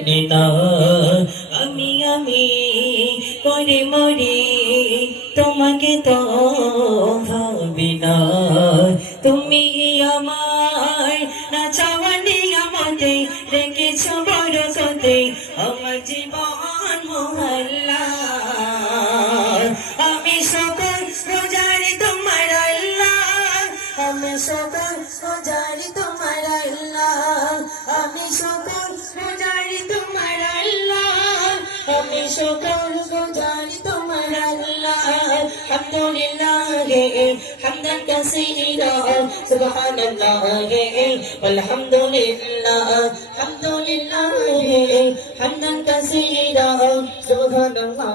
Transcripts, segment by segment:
জানি আমি আমি করে মরে তোমাকে তো ভাবি না। তুমি আমার না চাওয়ানি আমাকে রেখেছ বড় কতে আমার জীবন মোহল্লা। আমি সকল রোজারি তোমার আল্লাহ। আমি সকল রোজারি তোমার আল্লাহ। আমি সকল সকল রোজারি তোমার আল্লাহ আলহামদুলিল্লাহ হামদান কাসীরা সুবহানাল্লাহ আলহামদুলিল্লাহ হামদুলিল্লাহ হামদান কাসীরা সুবহানাল্লাহ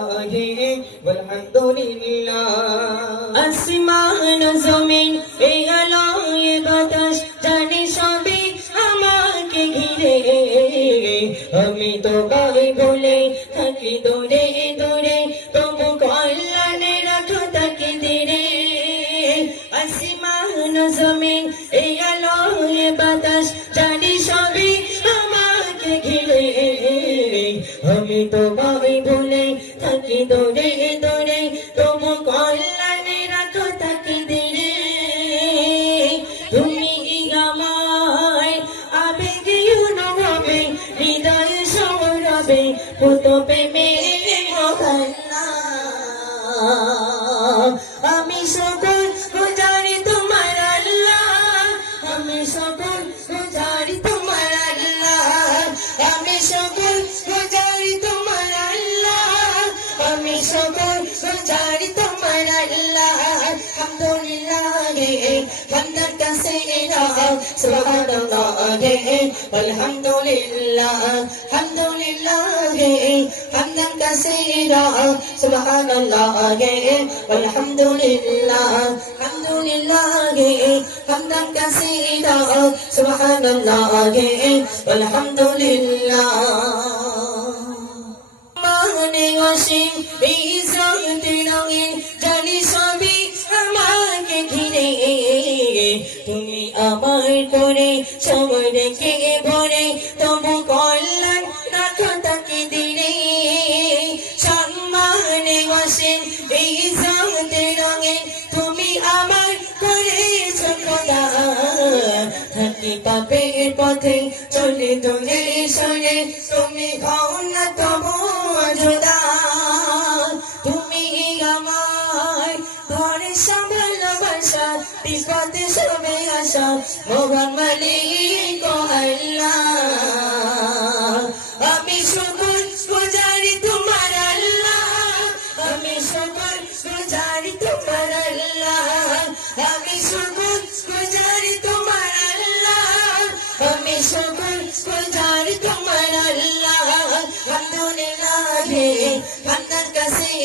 আসমান গাই বলে থাকি দূরে দূরে, তবু কল্যাণে রাখো তাকে দিরে আসিমান জমিন, এই আলো বাতাস, জানি সবই আমাকে ঘিরে। আমি তো গাই বলে থাকি দূরে দূরে সৌরভে পুত প্রেমে আমি সকল গুজারি তোমার আল্লাহ। আমি সকল গুজারি তোমার আল্লাহ। আমি সকল গুজারি তোমার আল্লাহ। আমি সকল গুজারি তোমার আল্লাহ। আলহামদুলিল্লাহ হামদান কাসীরা সুবহানাল্লাহ আলহামদুলিল্লাহ হামদুলিল্লাহ হামদান কাসীরা সুবহানাল্লাহ আলহামদুলিল্লাহ হামদুলিল্লাহ হামদান কাসীরা সুবহানাল্লাহ আলহামদুলিল্লাহ মানে অসীম এই জগতে রঙিন জানি সবই আমাকে ঘিরে তুমি আমার করে সময় রেখে ভরে থাকি পাপের পথে চলে তুমি হও না তবু তুমি বিপদে সবে আসা। মোহন মালিক আমি গুজারি তোমার আল্লাহ। আমি গুজারি তোমার আল্লাহ। আমি সকল